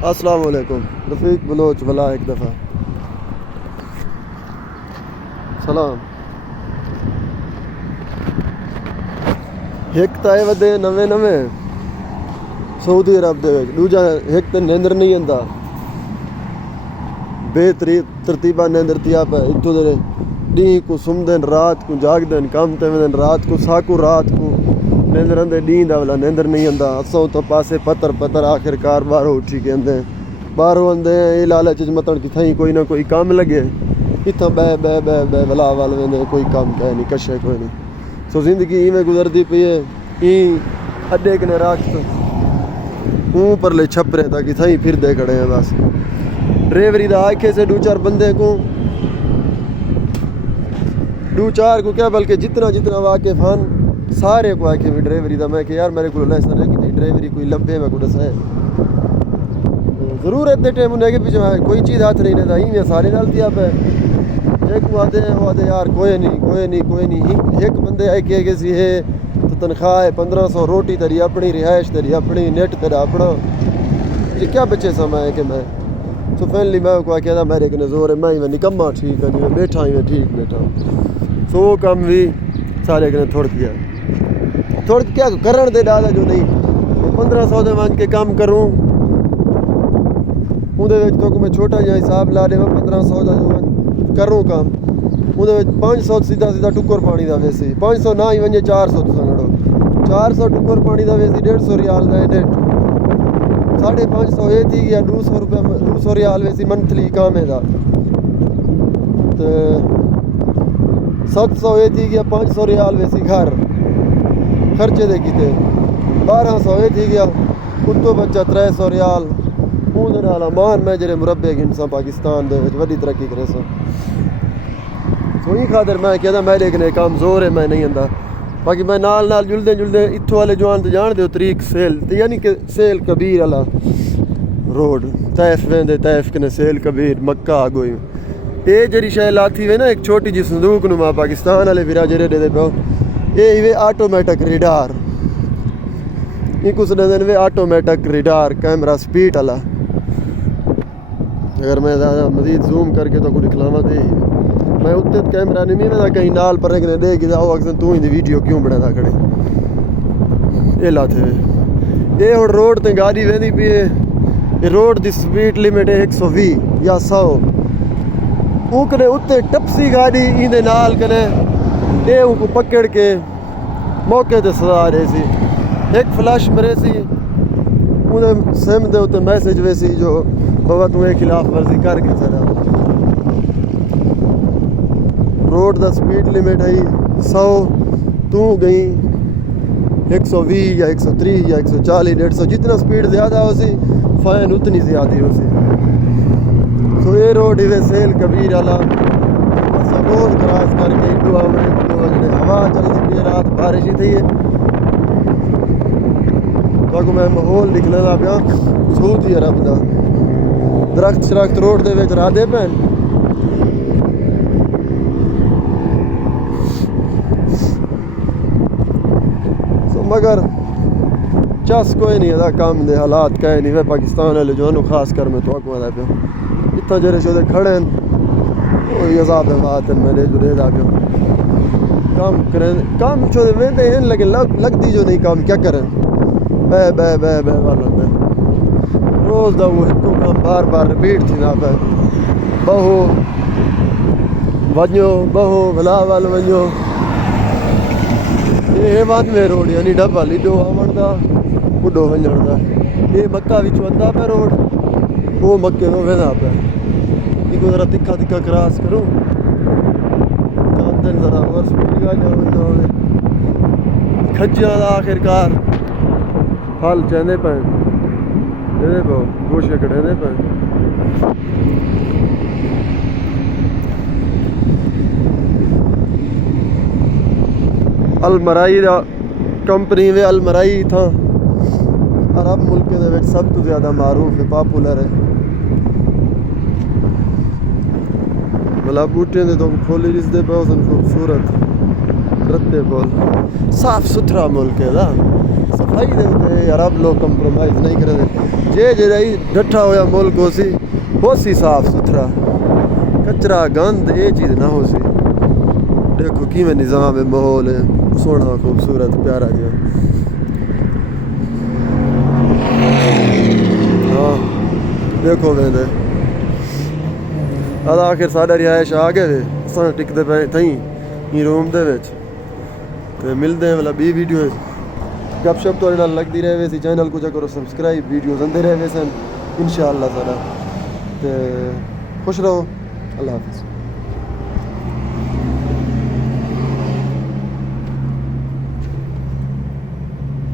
السلام علیکم رفیق بلوچ بلا ایک دفعہ سلام ایک تائے ودے نویں سعودی عرب دے وچ دوجا ایک تے نیندر نہیں آندا بے ترتیبہ نیندر تیا پہ اتو دے ڈی کو سمدن رات کو جاگدن کام تے وندن رات کو ساکو رات کو نیندر آندے ڈین دا والا نیندر نہیں آندا اسوں تو پاسے پتر آخر کار باہروں اٹھی کے اندے باہروں اندے یہ لالچ متن کی تھیں کوئی نہ کوئی کام لگے اتھا بے ولا وال ویندے کوئی کام کہے نہیں کشے کوئی نہیں سو زندگی ایویں گزردی پئی ہے ای اڈے کنے راکھ اون پر لے چھپرے تاکہ تھیں پھر دے کھڑے ہیں بس ڈرائیوری دا آکھے سے دو چار بندے کو دو چار کو کیا بلکہ جتنا واقف ہن سارے کو آکھے بھی ڈرائیوری دا میں کہ یار میرے کو لائسنس ہے کہ ڈرائیوری کوئی لبھے میں کو دسے ضرورت دے ٹائم انہیں کے پیچھے کوئی چیز ہاتھ نہیں لیتا ہی میں سارے نال دیا پہ ایک وہ آتے یار کوئی نہیں ایک بندے آئے کہ سی ہے تو تنخواہ ہے 1500 روٹی تیری اپنی رہائش تیری اپنی نیٹ تیرا اپنا یہ کیا بچے سما ہے کہ میں تو فائنلی میں کو کہا میرے کنے زور ہے میں ہی نکما ٹھیک ہے میں بیٹھا ہی میں ٹھیک بیٹھا سو وہ کام بھی سارے کنے تھوڑ کیا کرن دے ڈالا جو نہیں 1500 دے مانگ کے کام کروں اندے وچ تو میں چھوٹا جہا حساب لا دے میں 1500 دا جو کروں کام اندے وچ 500 سیدھا ٹکر پانی دا ویسی 500 نہ ہی ونجے 400 تساں گڑو 400 ٹکر پانی دا ویسی 150 ریال دا نیٹ 550 یہ تھی گیا 200 روپے 200 ریال ویسی منتھلی کام ہے دا تے 700 یہ تھی گیا 500 ریال ویسی گھر خرچے دے کیتے 1200 یہ تھی گیا اتو بچہ 300 ریال اون نال مان میں جڑے مربع گھنساں پاکستان دے وچ وڈی ترقی کرے سو سوئی خاطر میں کہدا میرے کنے کام زور ہے میں نہیں آندا باقی میں نال جلدے اتھو والے جوان تے جان دیو طریق سیل تے یعنی کہ سیل کبیر والا روڈ طیف ویندے طیف کنے سیل کبیر مکہ آگوئی اے جڑی شے لاتی وے نا ایک چھوٹی جی صندوق نما پاکستان والے وراجے دے پیو اے وے آٹومیٹک ریڈار یہ کچھ دن وے آٹومیٹک ریڈار کیمرہ سپیڈ والا اگر میں زیادہ مزید زوم کر کے تو کو دکھلاواں دے میں اتنے کیمرہ نہیں میرا کہیں نال پر رکھنے دے کہ جاؤ اکثر تو ہی دی ویڈیو کیوں بنا تھا کھڑے یہ لاتے ہوئے یہ اور روڈ تے گاڑی ویندی پی ہے یہ روڈ دی سپیڈ لیمٹ ہے 120 یا 100 اوکنے اتنے ٹپسی گاڑی این دے نال کنے اے کو پکڑ کے موقع تے سزا رہے سی ایک فلاش مرے سی انہیں سیم دے اتنے میسیج ویسی جو بابا تمہیں خلاف ورزی کر کے سرا روڈ دا سپیڈ لیمٹ ہے 100 تو گئی 120 یا 130 یا 140 150 جتنا سپیڈ زیادہ ہو سی فائن اتنی زیادہ ہو سی تو یہ روڈ ہی سیل کبیر والا روڈ کراس کر کے دعا میں ہوا چلتی پی رات بارش ہی تھی تو میں ماحول نکلنا پیا سعودی عرب دا درخت روڈ دے وچ رادے پین مگر چس کوئی نہیں ہے کام دے حالات کہے نہیں وے پاکستان والے جو انہوں خاص کر میں تو اکوا دا پیو اتنا جرے شو دے کھڑے ہیں وہی عذاب بات ہے میں نے جو دے دا پیو کام کریں کام شو دے ویندے ہیں لیکن لگتی جو نہیں کام کیا کریں بے والا میں روز دا وہ ہکو کام بار ریپیٹ تھی نا پہ بہو بہو بلا وال ونجو یہ بات میں روڈ یعنی ڈبا لیڈو آمن دا بڈو ونجن دا یہ مکہ وچ وندا پہ روڈ وہ مکے تو ویندا پہ یہ کو ذرا تکھا کراس کروں کاندن ذرا اور سپیڈ گا جاؤ کھجیاں دا آخر کار حال چاہنے پہ دے پہ گوشے کڑے دے پہ المرائی دا کمپنی وے المرائی تھا عرب ملک دے وچ سب تو زیادہ معروف ہے پاپولر ہے بلا بوٹے دے تو کھولی جس دے پہ اسن خوبصورت رتے بول صاف ستھرا ملک ہے دا صفائی دے ہوتے عرب لوگ کمپرومائز نہیں کرے جے رہی ڈٹھا ہویا ملک ہو سی صاف ستھرا کچرا گند یہ چیز نہ ہو سی دیکھو کی میں نظام ہے ماحول ہے سونا خوبصورت پیارا جہا ہاں دیکھو میں دے اد آخر ساڈا رہائش آ گئے تھے اساں ٹکتے پے تھیں روم دے وچ تے ملتے ہیں والا بی ویڈیو گپ شپ تو لگتی رہے ویسی چینل کو جا کرو سبسکرائب ویڈیوز آتے رہے ویسے انشاءاللہ سارا تے خوش رہو اللہ حافظ